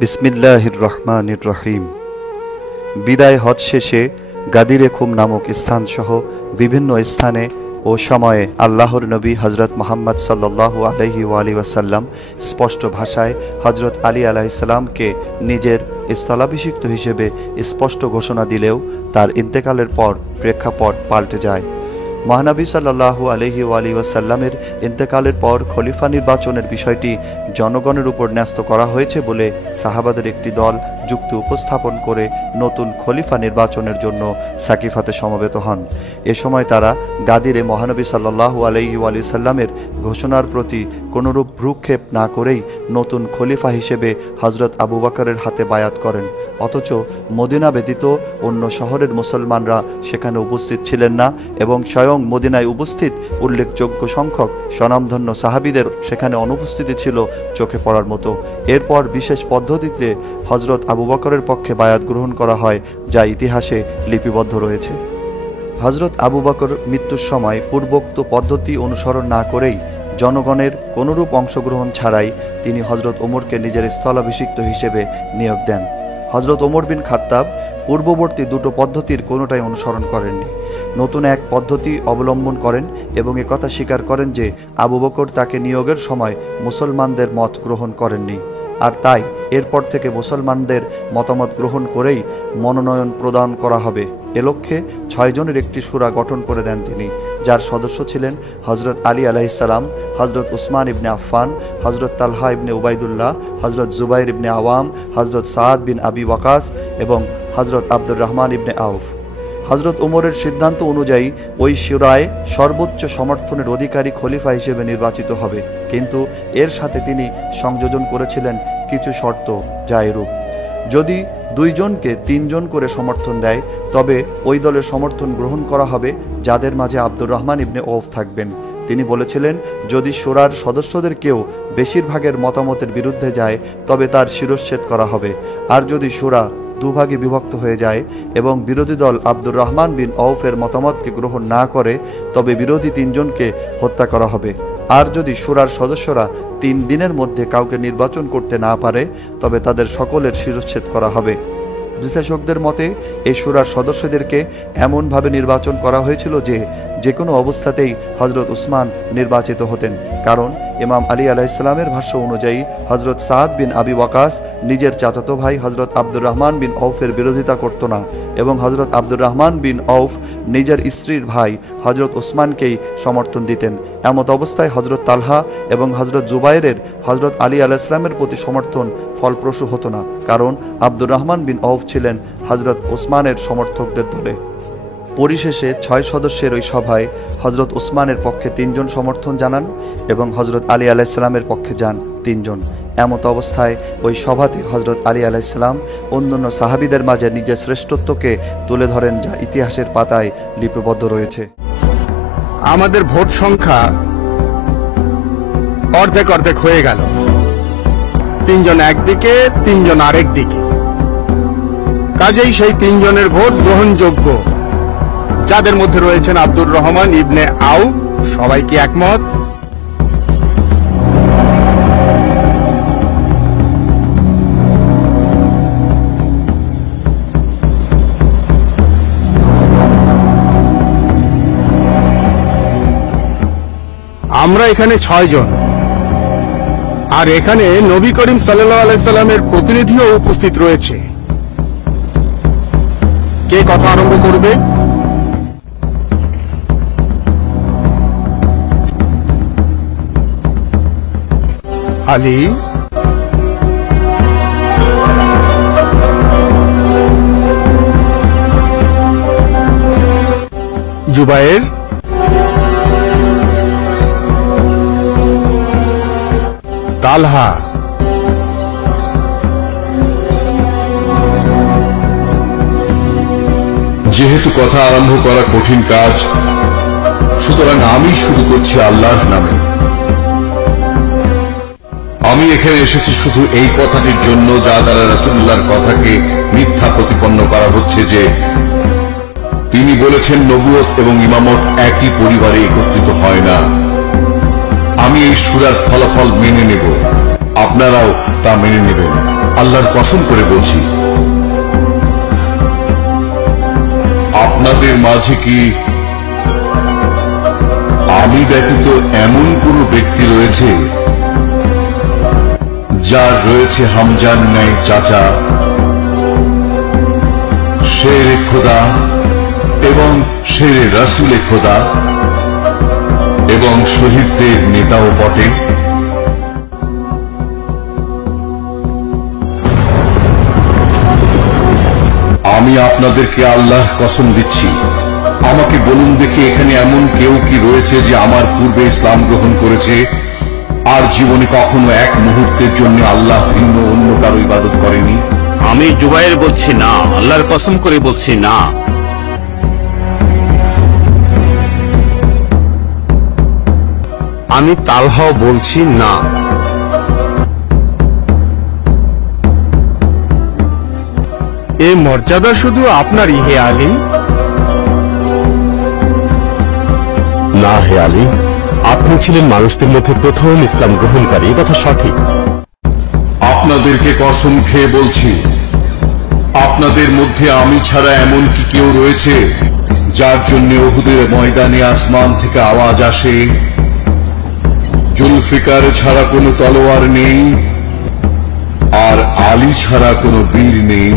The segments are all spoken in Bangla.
বিসমিল্লাহির রহমানির রহিম। বিদায় হজ শেষে গাদিরে খুম নামক স্থানসহ বিভিন্ন স্থানে ও সময়ে আল্লাহর নবী হজরত মুহাম্মদ সাল্লাল্লাহু আলাইহি ওয়াসাল্লাম স্পষ্ট ভাষায় হজরত আলী আলাইহিসসালামকে নিজের স্থলাভিষিক্ত হিসেবে স্পষ্ট ঘোষণা দিলেও তার ইন্তেকালের পর প্রেক্ষাপট পাল্টে যায়। মহানবী সাল্লাল্লাহু আলাইহি ওয়াসাল্লামের ইন্তেকালের পর খলিফা নির্বাচনের বিষয়টি জনগণের উপর ন্যস্ত করা হয়েছে বলে সাহাবাদের একটি দল যুক্তি উপস্থাপন করে নতুন খলিফা নির্বাচনের জন্য সাকিফাতে সমবেত হন। এ সময় তারা গাদিরে মহানবী সাল্লাল্লাহু আলাইহি ওয়াসাল্লামের ঘোষণার প্রতি কোনরূপ ভ্রুক্ষেপ না করেই নতুন খলিফা হিসেবে হজরত আবু বকরের হাতে বায়াত করেন। অথচ মদিনা ব্যতীত অন্য শহরের মুসলমানরা সেখানে উপস্থিত ছিলেন না এবং স্বয়ং মদিনায় উপস্থিত উল্লেখযোগ্য সংখ্যক স্বনামধন্য সাহাবীদের সেখানে অনুপস্থিতি ছিল চোখে পড়ার মতো। এরপর বিশেষ পদ্ধতিতে হজরত আবু বকরের পক্ষে বায়াত গ্রহণ করা হয়, যা ইতিহাসে লিপিবদ্ধ রয়েছে। হজরত আবু বকর মৃত্যুর সময় পূর্বোক্ত পদ্ধতি অনুসরণ না করেই জনগণের কোনরূপ অংশগ্রহণ ছাড়াই তিনি হজরত ওমরকে নিজের স্থলাভিষিক্ত হিসেবে নিয়োগ দেন। হজরত ওমর বিন খাত্তাব পূর্ববর্তী দুটো পদ্ধতির কোনোটাই অনুসরণ করেননি, নতুন এক পদ্ধতি অবলম্বন করেন এবং একথা স্বীকার করেন যে আবু বকর তাকে নিয়োগের সময় মুসলমানদের মত গ্রহণ করেননি, আর তাই এরপর থেকে মুসলমানদের মতামত গ্রহণ করেই মনোনয়ন প্রদান করা হবে। এ লক্ষ্যে 6 জনের একটি শূরা গঠন করে দেন তিনি, যার সদস্য ছিলেন হজরত আলী আলাইহিসসালাম, হজরত উসমান ইবনে আফফান, হজরত তালহা ইবনে উবাইদুল্লাহ, হজরত জুবাইর ইবনে আওয়াম, হজরত সাদ বিন আবি ওয়াকাস এবং হজরত আব্দুর রহমান ইবনে আউফ। হজরত ওমরের সিদ্ধান্ত অনুযায়ী ওই শূরায় সর্বোচ্চ সমর্থনের অধিকারী খলিফা হিসেবে নির্বাচিত হবে, কিন্তু এর সাথে তিনি সংযোজন করেছিলেন কিছু শর্ত, যা এরূপ: যদি 2 জনকে 3 জন করে সমর্থন দেয় তবে ওই দলের সমর্থন গ্রহণ করা হবে যাদের মাঝে আব্দুর রহমান ইবনে আউফ থাকবেন। তিনি বলেছিলেন, যদি শূরার সদস্যদের কেউ বেশিরভাগের মতামতের বিরুদ্ধে যায় তবে তার শিরশ্ছেদ করা হবে, আর যদি শূরা 2 ভাগে বিভক্ত হয়ে যায় এবং বিরোধী দল আব্দুর রহমান বিন আউফের মতামতকে গ্রহণ না করে তবে বিরোধী 3 জনকে হত্যা করা হবে, আর যদি শূরার সদস্যরা 3 দিনের মধ্যে কাউকে নির্বাচন করতে না পারে তবে তাদের সকলের শিরশ্ছেদ করা হবে। বিশ্লেষকদের মতে এই শূরার সদস্যদেরকে এমনভাবে নির্বাচন করা হয়েছিল যে কোনো অবস্থাতেই হজরত উসমান নির্বাচিত হতেন, কারণ ইমাম আলী আলাইহিসসালামের ভাষ্য অনুযায়ী হজরত সাদ বিন আবি ওয়াকাস নিজের চাচাতো ভাই হজরত আব্দুর রহমান বিন আউফের বিরোধিতা করত না এবং হজরত আব্দুর রহমান বিন আউফ নিজের স্ত্রীর ভাই হজরত উসমানকেই সমর্থন দিতেন। এমত অবস্থায় হজরত তালহা এবং হজরত জুবাইরের হজরত আলী আলাইহিসসালামের প্রতি সমর্থন ফলপ্রসূ হতো না, কারণ আব্দুর রহমান বিন আউফ ছিলেন হজরত ওসমানের সমর্থকদের দলে। পরিশেষে 6 সদস্যের ওই সভায় হজরত ওসমানের পক্ষে 3 জন সমর্থন জানান এবং হজরত আলী আলাইহিসসালামের পক্ষে যান 3 জন। এমত অবস্থায় ওই সভাতে হজরত আলী আলাইহিসসালাম অন্যান্য সাহাবীদের মাঝে নিজের শ্রেষ্ঠত্বকে তুলে ধরেন, যা ইতিহাসের পাতায় লিপিবদ্ধ রয়েছে। আমাদের ভোট সংখ্যা অর্ধেক অর্ধেক হয়ে গেল, 3 জন একদিকে 3 জন আরেক দিকে, কাজেই সেই 3 জনের ভোট গ্রহণযোগ্য, যাদের মধ্যে রয়েছেন আব্দুর রহমান ইবনে আউফ। সবাই কি একমত? আমরা এখানে 6 জন, আর এখানে নবী করিম সাল্লাল্লাহু আলাইহি সাল্লামের প্রতিনিধিও উপস্থিত রয়েছে। কে কথা আরম্ভ করবে? আলী। জুবায়ের। তালহা। যেহেতু কথা আরম্ভ করা কঠিন কাজ, সুতরাং আমি শুরু করছি আল্লাহর নামে। আমি এখানে এসেছি শুধু এই কথাটির জন্য, যা দ্বারা রাসূলুল্লাহর কথাকে মিথ্যা প্রতিপন্ন করা হচ্ছে, যে তিনি বলেছেন নবুয়ত এবং ইমামত একই পরিবারে একত্রিত হয় না। আমি এই সূরার ফলাফল মেনে নেব, আপনারাও তা মেনে নেবেন। আল্লাহর কসম করে বলছি, আপনাদের মাঝে কি আমি ব্যতীত এমন কোন ব্যক্তি রয়েছে যার রয়েছে হামজার ন্যায় চাচা, শেরে খোদা এবং শেরে রাসূলে খোদা এবং শহীদদের নেতাও বটে? আমি আপনাদেরকে আল্লাহর কসম দিচ্ছি, আমাকে বলুন দেখি এখানে এমন কেউ কি রয়েছে যে আমার পূর্বে ইসলাম গ্রহণ করেছে আর জীবনে কখনো এক মুহূর্তের জন্য আল্লাহ ভিন্ন অন্য কারো ইবাদত করেনি? আমি জুবাইর বলছি না, আল্লাহর কসম করে বলছি না। আমি তালহাও বলছি না। এ মর্যাদা শুধু আপনারই হে আলী। না হে আলী, আপনি ছিলেন মানুষদের মধ্যে প্রথম ইসলাম গ্রহণকারী, কথা সঠিক। আপনাদেরকে কসম খেয়ে বলছি, আপনাদের মধ্যে আমি ছাড়া এমন কি কেউ রয়েছে যার জন্য উহুদের ময়দানে আসমান থেকে আওয়াজ আসে, জুলফিকার ছাড়া কোনো তলোয়ার নেই আর আলী ছাড়া কোনো বীর নেই?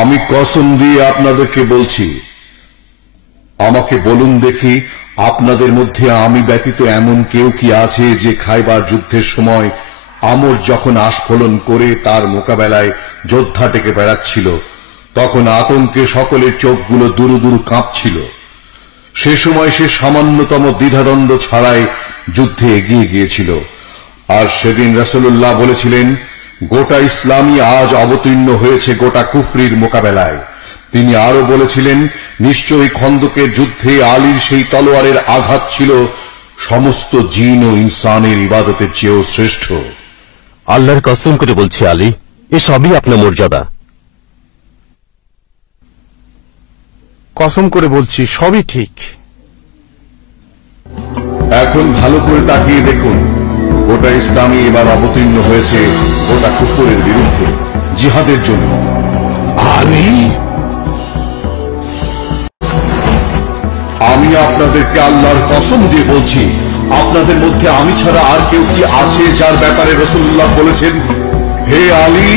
আমি কসম দিয়ে আপনাদেরকে বলছি, আমাকে বলুন দেখি আপনাদের মধ্যে আমি ব্যতীত এমন কেউ কি আছে যে খাইবার যুদ্ধের সময় আমর যখন আস্ফোলন করে তার মোকাবেলায় যোদ্ধা ডেকে বেড়াচ্ছিল, তখন আতঙ্কে সকলের চোখগুলো দুরু দুরু কাঁপছিল। সে সময় সে সামান্যতম দ্বিধাদ্বন্দ্ব ছাড়াই যুদ্ধে এগিয়ে গিয়েছিল। আর সেদিন রাসূলুল্লাহ বলেছিলেন, গোটা ইসলামই আজ অবতীর্ণ হয়েছে গোটা কুফরির মোকাবেলায়। তিনি আরো বলেছিলেন, নিশ্চয়ই খন্দকের যুদ্ধে আলীর সেই তলোয়ারের আঘাত ছিল সমস্ত জিন ও ইনসানের ইবাদতের চেয়েও শ্রেষ্ঠ। আল্লাহর কসম করে বলছি আলী, এসবই আপনার মর্যাদা। কসম করে বলছি সবই ঠিক। এখন ভালো করে তাকিয়ে দেখুন, গোটা ইসলামই এবার অবতীর্ণ হয়েছে গোটা কুফরের বিরুদ্ধে জিহাদের জন্য। আলী, আমি আপনাদেরকে আল্লাহর কসম দিয়ে বলছি, আপনাদের মধ্যে আমি ছাড়া আর কেউ কি আছে যার ব্যাপারে রাসূলুল্লাহ বলেছেন, হে আলী,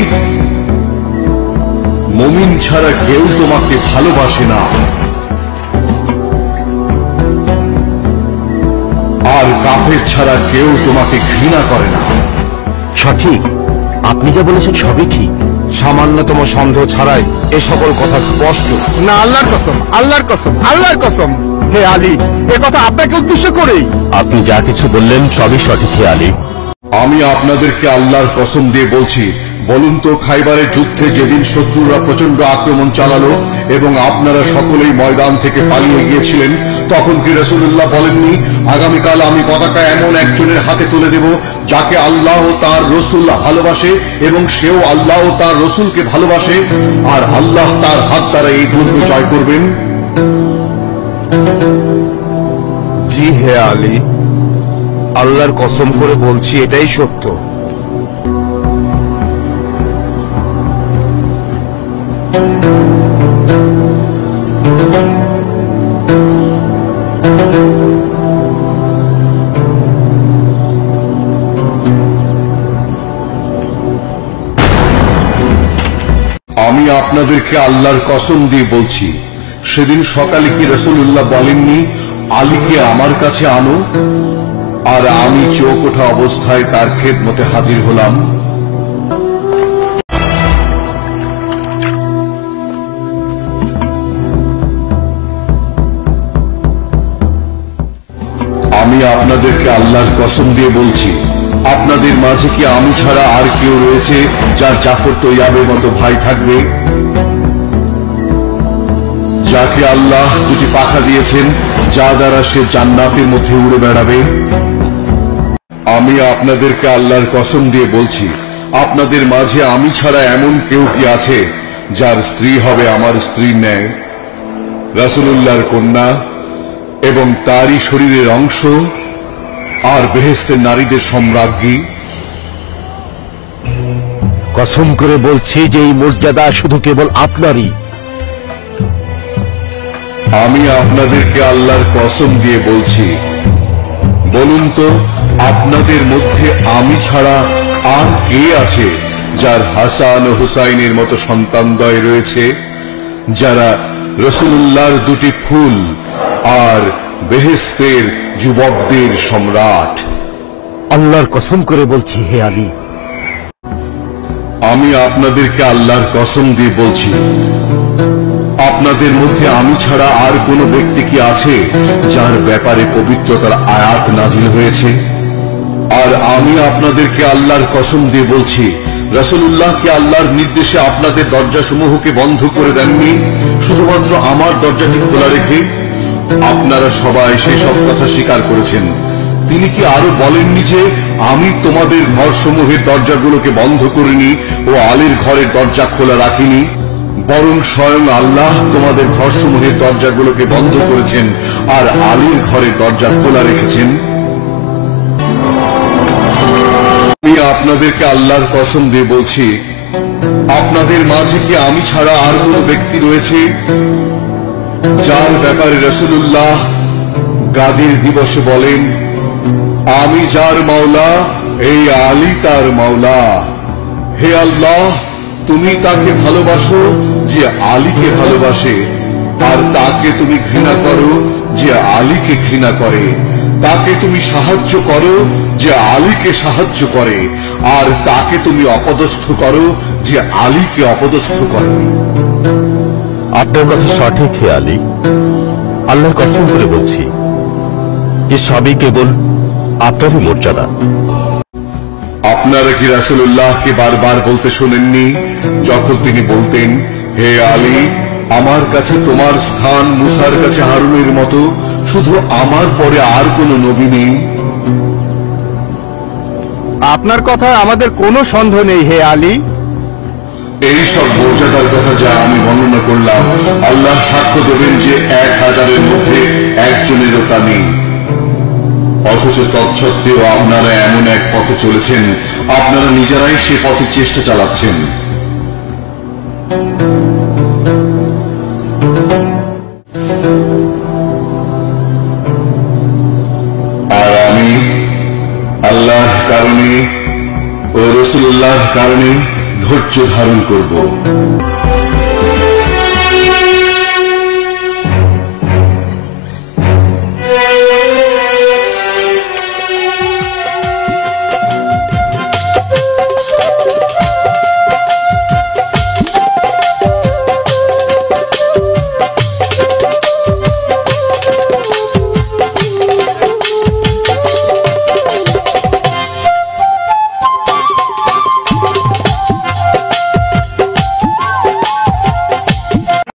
মুমিন ছাড়া কেউ তোমাকে ভালোবাসে না আর কাফের ছাড়া কেউ তোমাকে ঘৃণা করে না। সঠিক, আপনি যা বলেছেন সবই ঠিক। সামান্যতম সন্দেহ ছাড়াই এ সকল কথা স্পষ্ট। না, আল্লাহর কসম, আল্লাহর কসম, আল্লাহর কসম। হে আলী, এ কথা আপনাকে উদ্দেশ্য করেই। আপনি যা কিছু বললেন সবই সঠিক হে আলী। আমি আপনাদেরকে আল্লাহর কসম দিয়ে বলছি, বলুন তো, খাইবারের যুদ্ধে যেদিন শত্রুরা প্রচন্ড আক্রমণ চালালো এবং আপনারা সকলেই ময়দান থেকে পালিয়ে গিয়েছিলেন, তখন কি রাসূলুল্লাহ বলেননি, আগামীকাল আমি পতাকা এমন একজনের হাতে তুলে দেব যাকে আল্লাহ ও তার রসুল ভালোবাসে এবং সেও আল্লাহ ও তার রসুলকে ভালোবাসে, আর আল্লাহ তার হাত দ্বারা এই দুর্গ জয় করবেন? জি হে আলী, আল্লাহর কসম করে বলছি এটাই সত্য। আমি আপনাদেরকে আল্লাহর কসম দিয়ে বলছি, সেদিন সকালে কি রাসূলুল্লাহ বলেননি, আলীকে আমার কাছে আনো? আর আমি চোখ ওঠা অবস্থায় তার খেদমতে হাজির হলাম। আমি আপনাদেরকে আল্লাহর কসম দিয়ে বলছি, আপনাদের মাঝে কি আমি ছাড়া আর কেউ রয়েছে যার জাফর তৈয়াবের মতো ভাই থাকবে? যাকে আল্লাহ দুটি পাখা দিয়েছেন, যা দ্বারা সে জান্নাতের মধ্যে উড়ে বেড়াবে। আমি আপনাদেরকে আল্লাহর কসম দিয়ে বলছি, আপনাদের মাঝে আমি ছাড়া এমন কেউ কি আছে যার স্ত্রী হবে আমার স্ত্রীর ন্যায়, রাসূলুল্লাহর কন্যা এবং তারই শরীরের অংশ, আর বেহেশতের নারীদের সম্রাজ্ঞী? কসম করে বলছি যে এই মর্যাদা শুধু কেবল আপনারই। আমি আপনাদেরকে আল্লাহর কসম দিয়ে বলছি, বলুন তো আপনাদের মধ্যে আমি ছাড়া আর কে আছে যার হাসান ও হুসাইনের মতো সন্তানদ্বয় রয়েছে, যারা রাসূলুল্লাহর দুটি ফুল আর বেহেশতের যুবকদের সম্রাট? আল্লাহর কসম করে বলছি হে আলী, আমি আপনাদেরকে আল্লাহর কসম দিয়ে বলছি, আপনাদের মধ্যে আমি ছাড়া আর কোন ব্যক্তি কি আছে যার ব্যাপারে পবিত্রতার আয়াত নাজিল হয়েছে? আর আমি আপনাদেরকে আল্লাহর কসম দিয়ে বলছি, রাসূলুল্লাহ কি আল্লাহর নির্দেশে আপনাদের দরজাসমূহকে বন্ধ করে দেননি, শুধুমাত্র আমার দরজাটি খোলা রেখে? আপনারা সবাই সেসব কথা স্বীকার করেছেন। তিনি কি আরো বলেননি যে আমি তোমাদের ঘরসমূহের দরজাগুলোকে বন্ধ করিনি ও আলীর ঘরের দরজা খোলা রাখিনি? বরং স্বয়ং আল্লাহ তোমাদের ঘরসমূহের দরজাগুলোকে বন্ধ করেছেন আর আলীর ঘরের দরজা খোলা রেখেছেন। আমি আপনাদেরকে আল্লাহর কসম দিয়ে বলছি, আপনাদের মাঝে কি আমি ছাড়া আর কোন ব্যক্তি রয়েছে যার ব্যাপারে রাসূলুল্লাহ গাদির দিবসে বলেন, আমি যার মাওলা, এই আলী তার মাওলা। হে আল্লাহ, তুমি তাকে ভালোবাসো যে আলীকে ভালোবাসে, আর তাকে তুমি ঘৃণা করো যে আলীকে ঘৃণা করে। তাকে তুমি সাহায্য করো যে আলীকে সাহায্য করে, আর তাকে তুমি অপদস্থ করো যে আলীকে অপদস্থ করে। আপনার কথা সঠিক হে আলী, আল্লাহর কসম করে বলছি, এ সবই কেবল আপনারই মর্যাদা। আপনারা কি রাসূলুল্লাহকে বারবার বলতে শোনেননি যখন তিনি বলতেন, হে আলী, আমার কাছে তোমার স্থান মুসার কাছে হারুনের মতো, শুধু আমার পরে আর কোনো নবী নেই? আপনার কথায় আমাদের কোনো সন্দেহ নেই হে আলী। এই সব মর্যাদার কথা যা আমি বর্ণনা করলাম, আল্লাহ সাক্ষ্য দেবেন যে 1000-এর মধ্যে একজনেরও তা নেই। অথচ তৎসত্ত্বেও আপনারা এমন এক পথে চলেছেন, আপনারা নিজেরাই সে পথে চেষ্টা চালাচ্ছেন। আর আমি আল্লাহর কারণে ও রাসূলুল্লাহর কারণে ধৈর্য ধারণ করব।